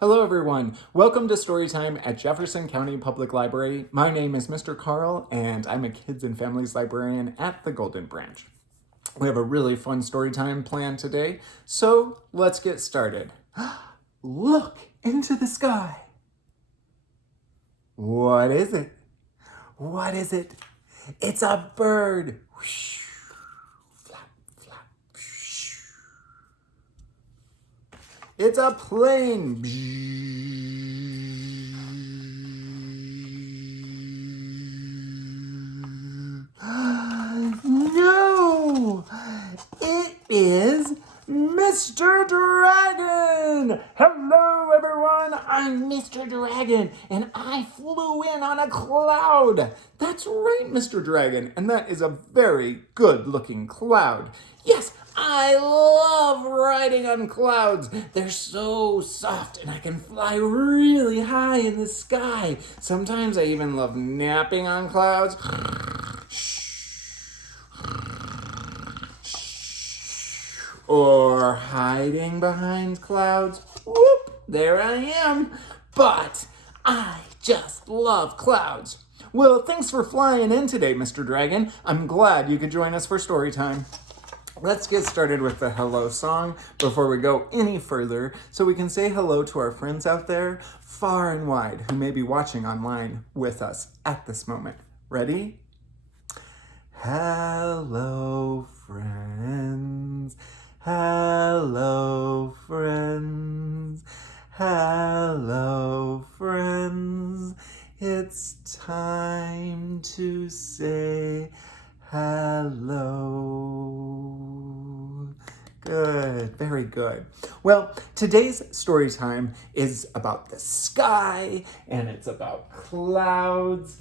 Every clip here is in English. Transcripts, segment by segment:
Hello everyone, welcome to Storytime at Jefferson County Public Library. My name is Mr. Carl and I'm a Kids and Families Librarian at the Golden Branch. We have a really fun storytime planned today, so let's get started. Look into the sky. What is it? What is it? It's a bird. Flap, flap. It's a plane. No! It is Mr. Dragon! Hello everyone, I'm Mr. Dragon and I flew in on a cloud. That's right, Mr. Dragon, and that is a very good looking cloud. Yes, I love riding on clouds. They're so soft and I can fly really high in the sky. Sometimes I even love napping on clouds. Or hiding behind clouds. Whoop, there I am. But I just love clouds. Well, thanks for flying in today, Mr. Dragon. I'm glad you could join us for story time. Let's get started with the hello song before we go any further so we can say hello to our friends out there far and wide who may be watching online with us at this moment. Ready? Hello, friends. Hello, friends. Hello, friends. It's time to say hello. Good, very good. Well, today's story time is about the sky and it's about clouds.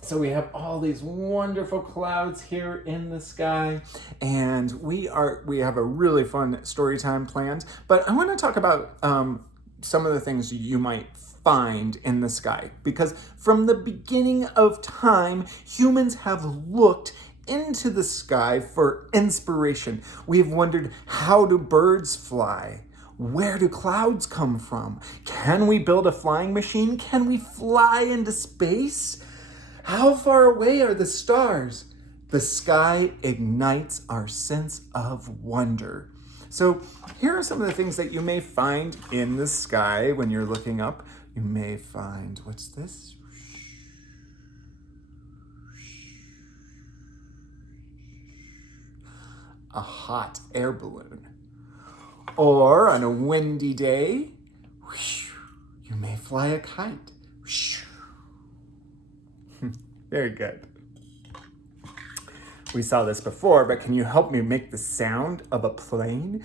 So we have all these wonderful clouds here in the sky, and we have a really fun story time planned. But I want to talk about some of the things you might find in the sky, because from the beginning of time, humans have looked into the sky for inspiration. We've wondered, how do birds fly? Where do clouds come from? Can we build a flying machine? Can we fly into space? How far away are the stars? The sky ignites our sense of wonder. So here are some of the things that you may find in the sky when you're looking up. You may find, what's this? A hot air balloon. Or on a windy day, you may fly a kite. Very good. We saw this before, but can you help me make the sound of a plane?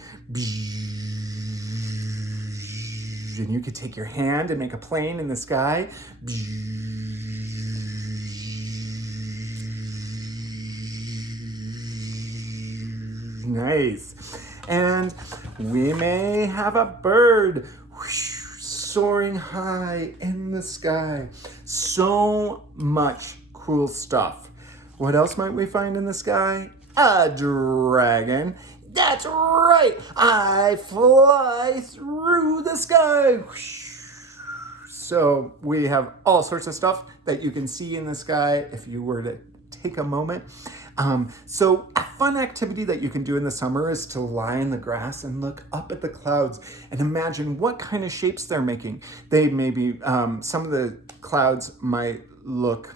And you could take your hand and make a plane in the sky. Nice. And we may have a bird soaring high in the sky. So much cool stuff. What else might we find in the sky? A dragon. That's right. I fly through the sky. So we have all sorts of stuff that you can see in the sky if you were to take a moment. So a fun activity that you can do in the summer is to lie in the grass and look up at the clouds and imagine what kind of shapes they're making. They may be, some of the clouds might look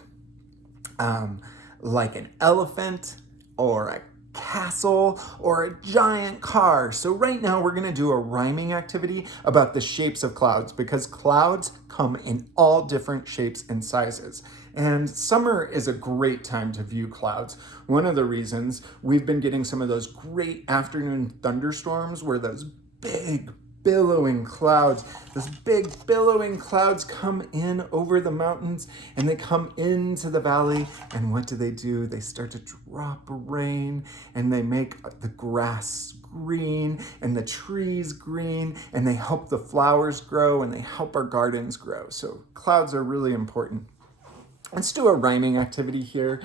like an elephant or a castle or a giant car. So right now we're going to do a rhyming activity about the shapes of clouds, because clouds come in all different shapes and sizes. And summer is a great time to view clouds. One of the reasons we've been getting some of those great afternoon thunderstorms where those big billowing clouds come in over the mountains and they come into the valley. And what do? They start to drop rain and they make the grass green and the trees green, and they help the flowers grow and they help our gardens grow. So clouds are really important. Let's do a rhyming activity here.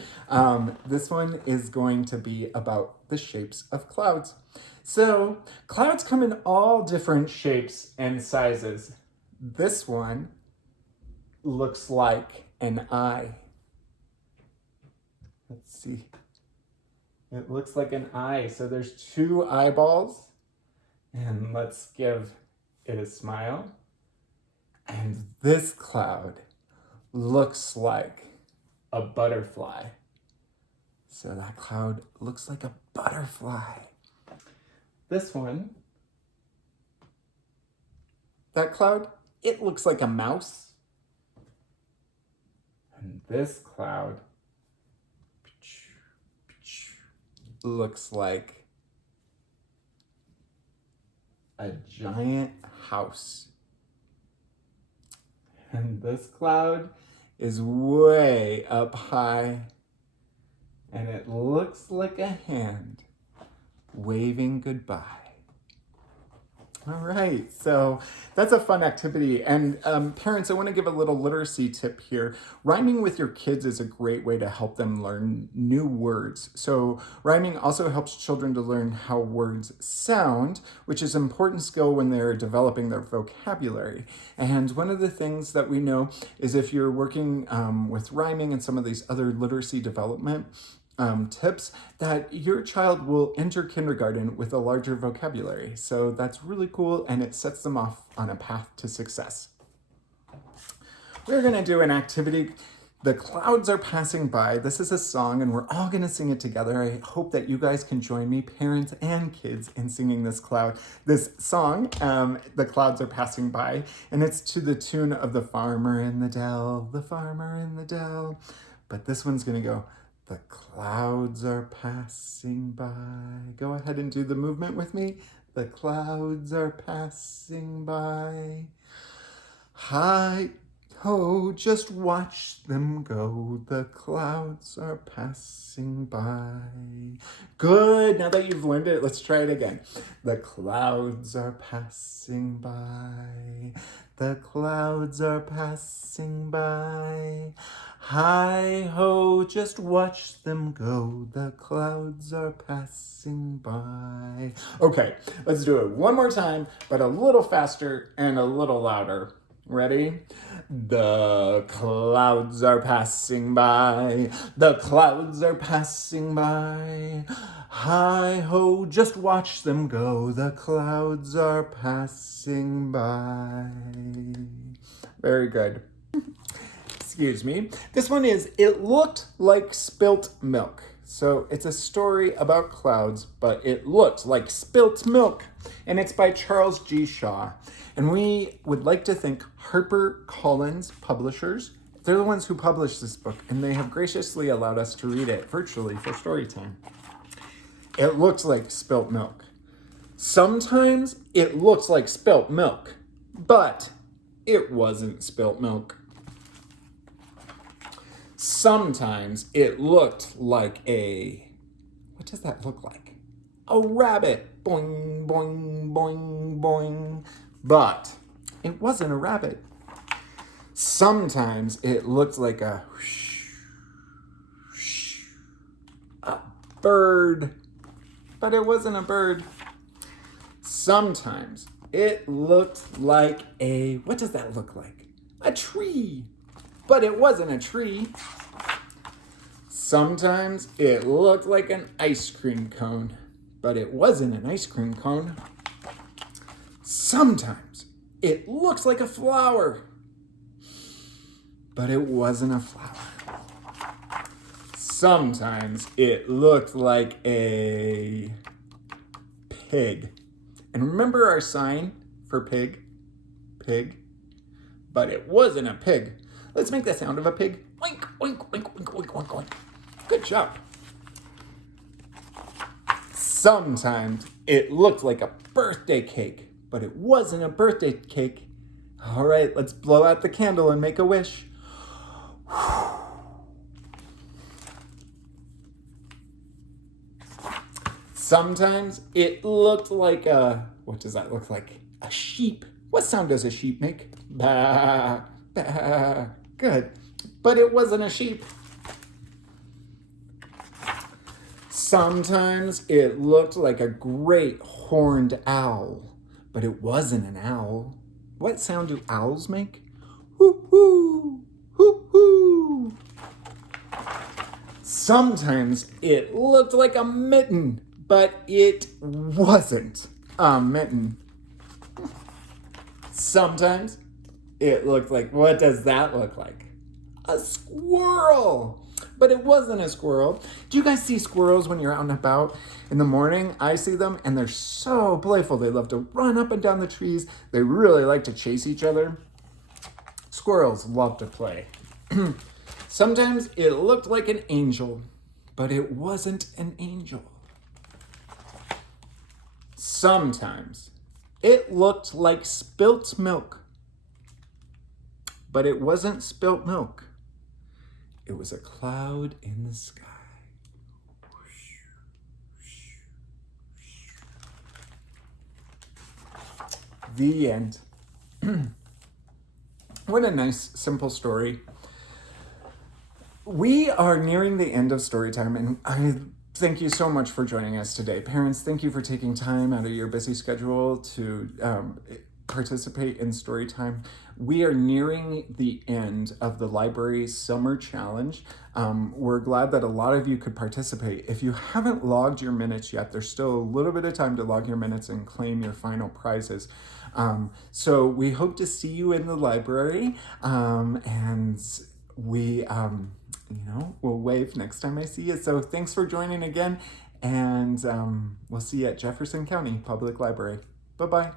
This one is going to be about the shapes of clouds. So clouds come in all different shapes and sizes. This one looks like an eye. Let's see. It looks like an eye. So there's two eyeballs. And let's give it a smile. And this cloud looks like a butterfly. So that cloud looks like a butterfly. This one, that cloud, it looks like a mouse. And this cloud looks like a giant house. And this cloud is way up high, and it looks like a hand waving goodbye. All right, so that's a fun activity. And parents, I want to give a little literacy tip here. Rhyming with your kids is a great way to help them learn new words. So rhyming also helps children to learn how words sound, which is an important skill when they're developing their vocabulary. And one of the things that we know is if you're working with rhyming and some of these other literacy development tips, that your child will enter kindergarten with a larger vocabulary. So that's really cool, and it sets them off on a path to success. We're gonna do an activity. The clouds are passing by. This is a song, and we're all gonna sing it together. I hope that you guys can join me, parents and kids, in singing this song, The Clouds Are Passing By, and it's to the tune of The Farmer in the Dell, the farmer in the dell. But this one's gonna go, the clouds are passing by. Go ahead and do the movement with me. The clouds are passing by. Hi, ho, just watch them go. The clouds are passing by. Good, now that you've learned it, let's try it again. The clouds are passing by. The clouds are passing by. Hi ho, just watch them go. The clouds are passing by. Okay, let's do it one more time, but a little faster and a little louder. Ready? The clouds are passing by. The clouds are passing by. Hi ho, just watch them go. The clouds are passing by. Very good. Excuse me. This one is, it looked like spilt milk. So it's a story about clouds, but it looked like spilt milk. And it's by Charles G. Shaw. And we would like to thank HarperCollins Publishers. They're the ones who published this book, and they have graciously allowed us to read it virtually for story time. It looked like spilt milk. Sometimes it looked like spilt milk, but it wasn't spilt milk. Sometimes it looked like what does that look like? A rabbit. Boing, boing, boing, boing. But it wasn't a rabbit. Sometimes it looked like a bird, but it wasn't a bird. Sometimes it looked like what does that look like? A tree, but it wasn't a tree. Sometimes it looked like an ice cream cone, but it wasn't an ice cream cone. Sometimes it looks like a flower, but it wasn't a flower. Sometimes it looked like a pig. And remember our sign for pig? Pig. But it wasn't a pig. Let's make the sound of a pig. Oink, oink, oink, oink, oink, oink, oink. Good job. Sometimes it looked like a birthday cake, but it wasn't a birthday cake. All right, let's blow out the candle and make a wish. Sometimes it looked like what does that look like? A sheep. What sound does a sheep make? Bah, bah. Good. But it wasn't a sheep. Sometimes it looked like a great horned owl, but it wasn't an owl. What sound do owls make? Hoo hoo, hoo hoo. Sometimes it looked like a mitten, but it wasn't a mitten. Sometimes it looked like, what does that look like? A squirrel. But it wasn't a squirrel. Do you guys see squirrels when you're out and about in the morning? I see them and they're so playful. They love to run up and down the trees. They really like to chase each other. Squirrels love to play. Sometimes it looked like an angel, but it wasn't an angel. Sometimes it looked like spilt milk, but it wasn't spilt milk. It was a cloud in the sky. The end. What a nice, simple story. We are nearing the end of story time, and I thank you so much for joining us today. Parents, thank you for taking time out of your busy schedule to participate in story time. We are nearing the end of the library summer challenge. We're glad that a lot of you could participate. If you haven't logged your minutes yet, there's still a little bit of time to log your minutes and claim your final prizes. So we hope to see you in the library, and we, we'll wave next time I see you. So thanks for joining again, and we'll see you at Jefferson County Public Library. Bye-bye.